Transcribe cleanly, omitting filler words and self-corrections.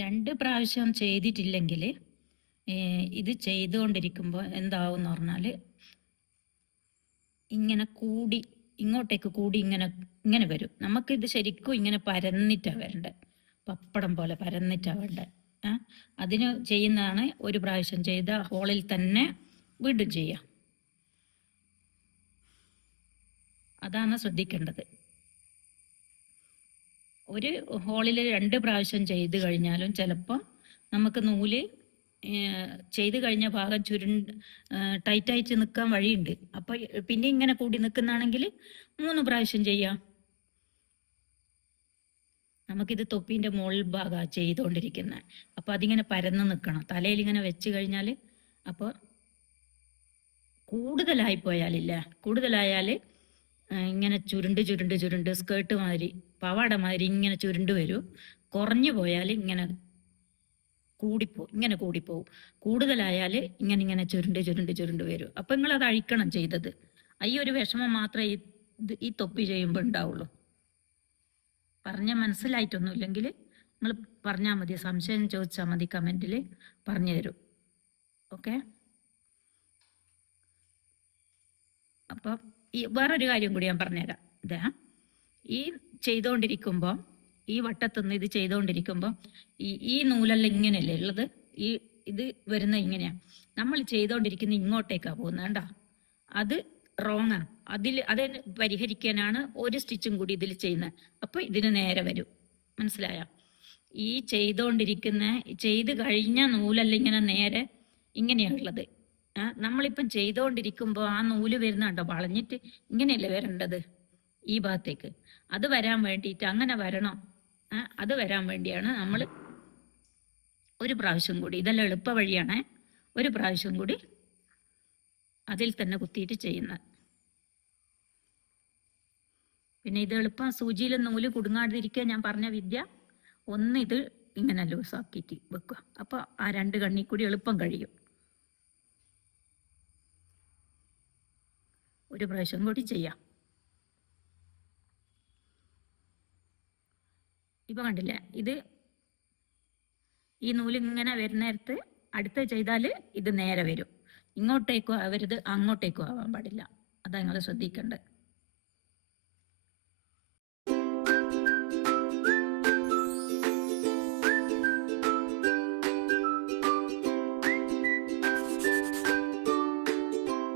രണ്ട് പ്രാവശ്യം ചെയ്തിട്ടില്ലെങ്കിൽ ഇത് ചെയ്തുകൊണ്ടിരിക്കുമ്പോൾ എന്താവും എന്ന് പറഞ്ഞാൽ ഇങ്ങനെ കൂടി ഇങ്ങോട്ടേക്ക് കൂടി ഇങ്ങനെ ഇങ്ങനെ വരും. നമുക്കിത് ശരിക്കും ഇങ്ങനെ പരന്നിട്ടാണ് വരേണ്ടത്, പപ്പടം പോലെ പരന്നിട്ടാണ് വേണ്ടത്. അതിന് ചെയ്യുന്നതാണ് ഒരു പ്രാവശ്യം ചെയ്ത ഹോളിൽ തന്നെ വീണ്ടും ചെയ്യാം. അതാണ് ശ്രദ്ധിക്കേണ്ടത്. ഒരു ഹോളിൽ 2 പ്രാവശ്യം ചെയ്ത് കഴിഞ്ഞാലും ചിലപ്പോൾ നമുക്ക് നൂല് ചെയ്ത് കഴിഞ്ഞ ഭാഗം ടൈറ്റായിട്ട് നിൽക്കാൻ വഴിയുണ്ട്. അപ്പോൾ പിന്നെ ഇങ്ങനെ കൂടി നിൽക്കുന്നതാണെങ്കിൽ 3 പ്രാവശ്യം ചെയ്യാം. നമുക്കിത് തൊപ്പീൻ്റെ മുകൾ ഭാഗമാണ് ചെയ്തുകൊണ്ടിരിക്കുന്നത്. അപ്പോൾ അതിങ്ങനെ പരന്ന് നിൽക്കണം, തലയിൽ ഇങ്ങനെ വെച്ച് കഴിഞ്ഞാൽ. അപ്പോൾ കൂടുതലായാൽ ഇങ്ങനെ ചുരുണ്ട് സ്കേർട്ട് മാതിരി പവാട മാതിരി ഇങ്ങനെ ചുരുണ്ട് വരും. കുറഞ്ഞു പോയാൽ ഇങ്ങനെ കൂടിപ്പോവും. കൂടുതലായാൽ ഇങ്ങനെ ചുരുണ്ട് വരും. അപ്പം നിങ്ങളത് അഴിക്കണം ചെയ്തത്. ഈ ഒരു വിഷമം മാത്രമേ ഈ തൊപ്പി ചെയ്യുമ്പോൾ ഉണ്ടാവുള്ളൂ. പറഞ്ഞ മനസ്സിലായിട്ടൊന്നുമില്ലെങ്കിൽ നിങ്ങൾ പറഞ്ഞാൽ മതി, സംശയം ചോദിച്ചാൽ മതി, കമൻറ്റിൽ പറഞ്ഞു തരും. ഓക്കെ. അപ്പം വേറൊരു കാര്യം കൂടി ഞാൻ പറഞ്ഞുതരാം. ഈ ചെയ്തുകൊണ്ടിരിക്കുമ്പോൾ ഈ വട്ടത്തുനിന്ന് ഇത് ചെയ്തുകൊണ്ടിരിക്കുമ്പോൾ ഈ നൂലെല്ലാം ഇങ്ങനെയല്ലേ ഉള്ളത്, ഇത് വരുന്ന ഇങ്ങനെയാണ്. നമ്മൾ ചെയ്തുകൊണ്ടിരിക്കുന്ന ഇങ്ങോട്ടേക്കാണ് പോകുന്നത്. കണ്ടോ, അത് റോങ്ങാണ്. അത് പരിഹരിക്കാനാണ് ഒരു സ്റ്റിച്ചും കൂടി ഇതിൽ ചെയ്യുന്നത്. അപ്പോൾ ഇതിന് നേരെ വരും. മനസ്സിലായോ? ഈ ചെയ്ത് കഴിഞ്ഞ നൂലല്ല ഇങ്ങനെ നേരെ ഇങ്ങനെയാണുള്ളത്. നമ്മളിപ്പം ചെയ്തുകൊണ്ടിരിക്കുമ്പോൾ ആ നൂല് വരുന്നുണ്ടോ വളഞ്ഞിട്ട് ഇങ്ങനെയല്ലേ വരേണ്ടത് ഈ ഭാഗത്തേക്ക്. അത് വരാൻ വേണ്ടിയിട്ട് അങ്ങനെ വരണം. അത് വരാൻ വേണ്ടിയാണ് നമ്മൾ ഒരു പ്രാവശ്യം കൂടി, ഇതെല്ലാം എളുപ്പ വഴിയാണ്, ഒരു പ്രാവശ്യം കൂടി അതിൽ തന്നെ കുത്തിയിട്ട് ചെയ്യുന്നത്. പിന്നെ ഇത് എളുപ്പം സൂചിയിൽ നൂല് കുടുങ്ങാതിരിക്കുക ഞാൻ പറഞ്ഞ വിദ്യ. ഇത് ഇങ്ങനെ ലൂസാക്കിയിട്ട് വെക്കുക. അപ്പോൾ ആ 2 കണ്ണി കൂടി എളുപ്പം കഴിയും. ഒരു പ്രാവശ്യം കൂടി ചെയ്യാം. ഇപ്പം കണ്ടില്ലേ, ഈ നൂല് ഇങ്ങനെ വരുന്നേരത്ത് അടുത്ത ചെയ്താൽ ഇത് നേരെ വരും. ഇങ്ങോട്ടേക്കോ ആവരുത്, അങ്ങോട്ടേക്കോ ആവാൻ പാടില്ല. അതാ നിങ്ങൾ ശ്രദ്ധിക്കേണ്ടത്.